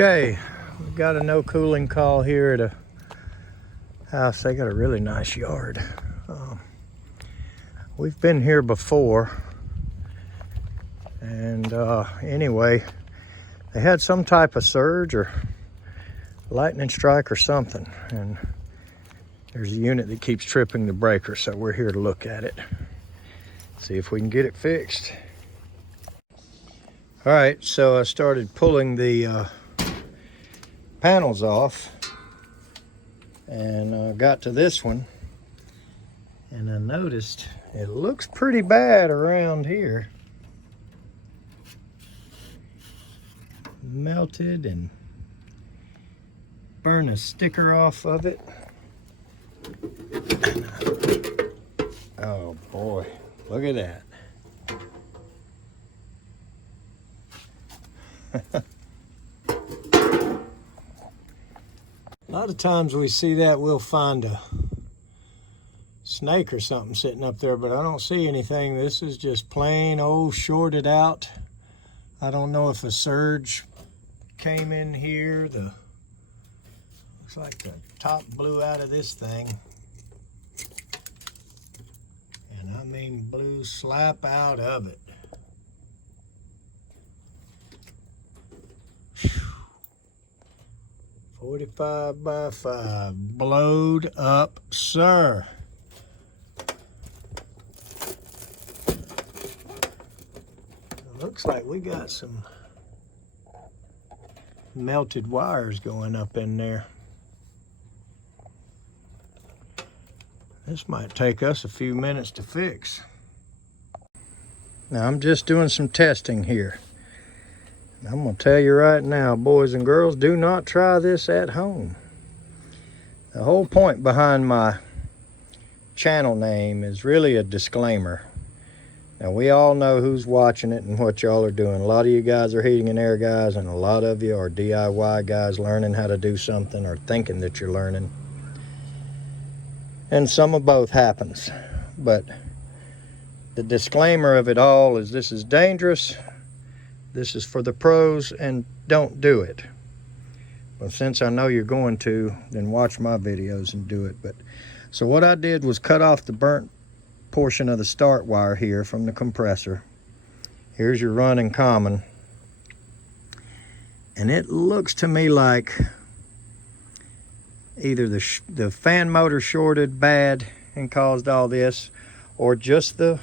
Okay, we got a no cooling call here at a house. They got a really nice yard. We've been here before, and anyway, they had some type of surge or lightning strike or something, and there's a unit that keeps tripping the breaker, so we're here to look at it, see if we can get it fixed. All right, so I started pulling the panels off, and got to this one, and I noticed it looks pretty bad around here. Melted and burned a sticker off of it. Oh boy, look at that. A lot of times we see that, we'll find a snake or something sitting up there, but I don't see anything. This is just plain old shorted out. I don't know if a surge came in here. Looks like the top blew out of this thing. And I mean blew slap out of it. 45 by 5, blowed up, sir. Looks like we got some melted wires going up in there. This might take us a few minutes to fix. Now I'm just doing some testing here. I'm gonna tell you right now, boys and girls, do not try this at home. The whole point behind my channel name is really a disclaimer. Now, we all know who's watching it and what y'all are doing. A lot of you guys are heating and air guys, and a lot of you are DIY guys learning how to do something or thinking that you're learning. And some of both happens. But the disclaimer of it all is this is dangerous. This is for the pros, and don't do it. Well, since I know you're going to, then watch my videos and do it. But so what I did was cut off the burnt portion of the start wire here from the compressor. Here's your running common, and it looks to me like either the fan motor shorted bad and caused all this, or just the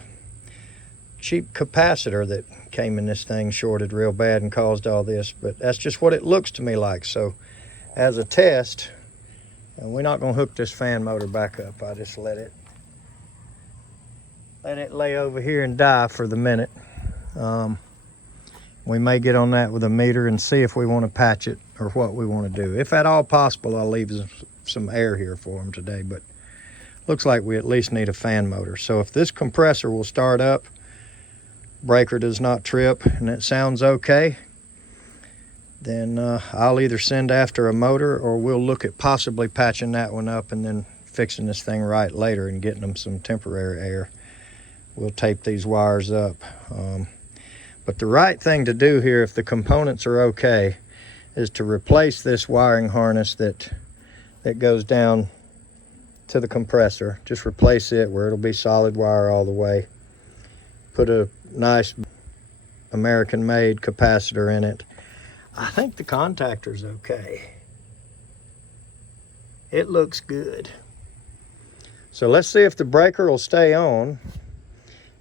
cheap capacitor that came in this thing shorted real bad and caused all this. But that's just what it looks to me like. So as a test, and we're not going to hook this fan motor back up. I just let it lay over here and die for the minute. We may get on that with a meter and see if we want to patch it or what we want to do. If at all possible, I'll leave some air here for them today, but looks like we at least need a fan motor. So if this compressor will start up, breaker does not trip, and it sounds okay, then I'll either send after a motor, or we'll look at possibly patching that one up and then fixing this thing right later and getting them some temporary air. We'll tape these wires up. But the right thing to do here, if the components are okay, is to replace this wiring harness that goes down to the compressor. Just replace it where it'll be solid wire all the way. Put a nice American-made capacitor in it. I think the contactor's okay. It looks good. So let's see if the breaker will stay on.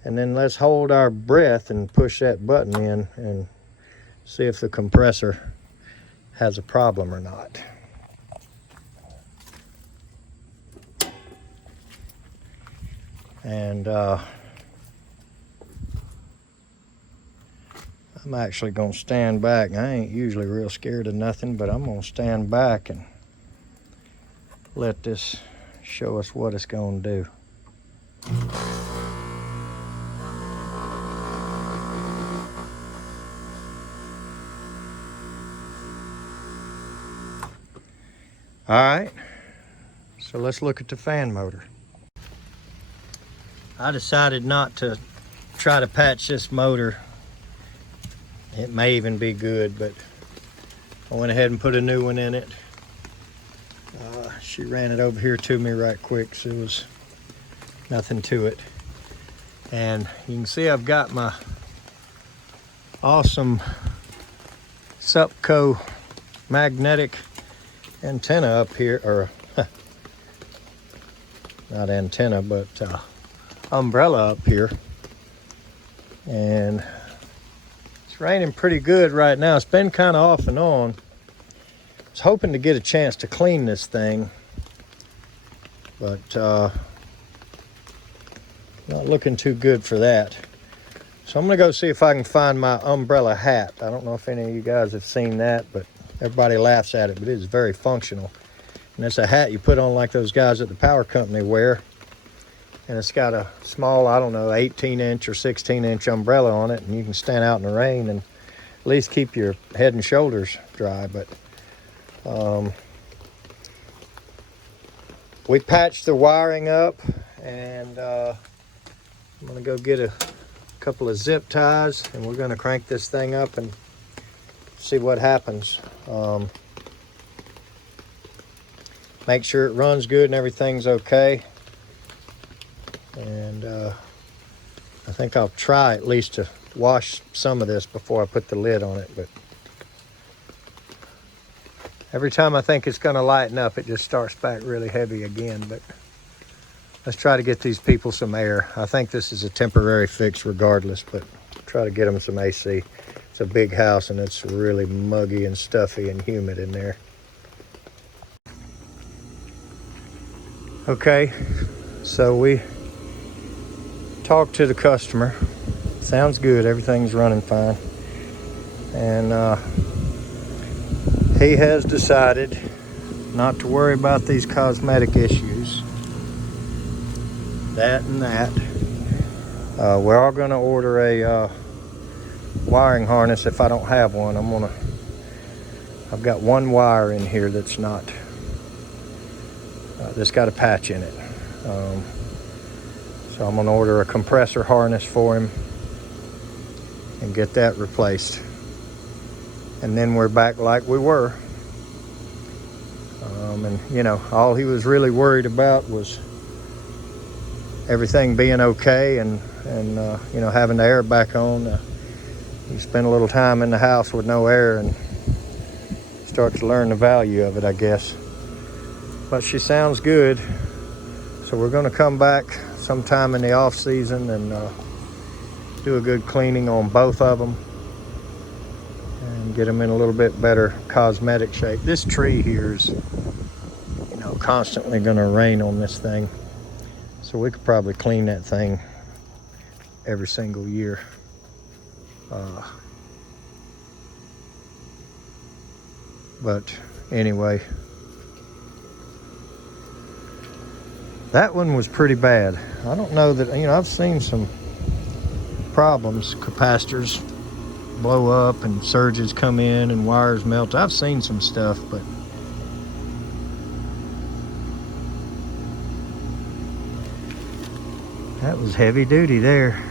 And then let's hold our breath and push that button in and see if the compressor has a problem or not. And I'm actually going to stand back. I ain't usually real scared of nothing, but I'm going to stand back and let this show us what it's going to do. All right, so let's look at the fan motor. I decided not to try to patch this motor. It may even be good, but I went ahead and put a new one in it. She ran it over here to me right quick, so it was nothing to it. And you can see I've got my awesome Supco magnetic antenna up here, or not antenna, but umbrella up here. And it's raining pretty good right now. It's been kind of off and on. I was hoping to get a chance to clean this thing, but not looking too good for that. So I'm gonna go see if I can find my umbrella hat. I don't know if any of you guys have seen that, but everybody laughs at it, but it is very functional. And it's a hat you put on like those guys at the power company wear. And it's got a small, I don't know, 18-inch or 16-inch umbrella on it, and you can stand out in the rain and at least keep your head and shoulders dry. But we patched the wiring up, and I'm gonna go get a couple of zip ties, and we're gonna crank this thing up and see what happens. Make sure it runs good and everything's okay. And I think I'll try at least to wash some of this before I put the lid on it. But every time I think it's going to lighten up, it just starts back really heavy again. But let's try to get these people some air. I think this is a temporary fix regardless, but try to get them some AC. It's a big house and it's really muggy and stuffy and humid in there. Okay, so we talked to the customer. Sounds good, everything's running fine. And he has decided not to worry about these cosmetic issues. That and that. We're all gonna order a wiring harness if I don't have one. I've got one wire in here that's not, that's got a patch in it. So I'm gonna order a compressor harness for him and get that replaced. And then we're back like we were. And you know, all he was really worried about was everything being okay and you know, having the air back on. You spend a little time in the house with no air and start to learn the value of it, I guess. But she sounds good. So we're gonna come back sometime in the off season and do a good cleaning on both of them and get them in a little bit better cosmetic shape. This tree here is, you know, constantly gonna rain on this thing. So we could probably clean that thing every single year. But anyway, that one was pretty bad. I don't know that, you know, I've seen some problems, capacitors blow up and surges come in and wires melt. I've seen some stuff, but that was heavy duty there.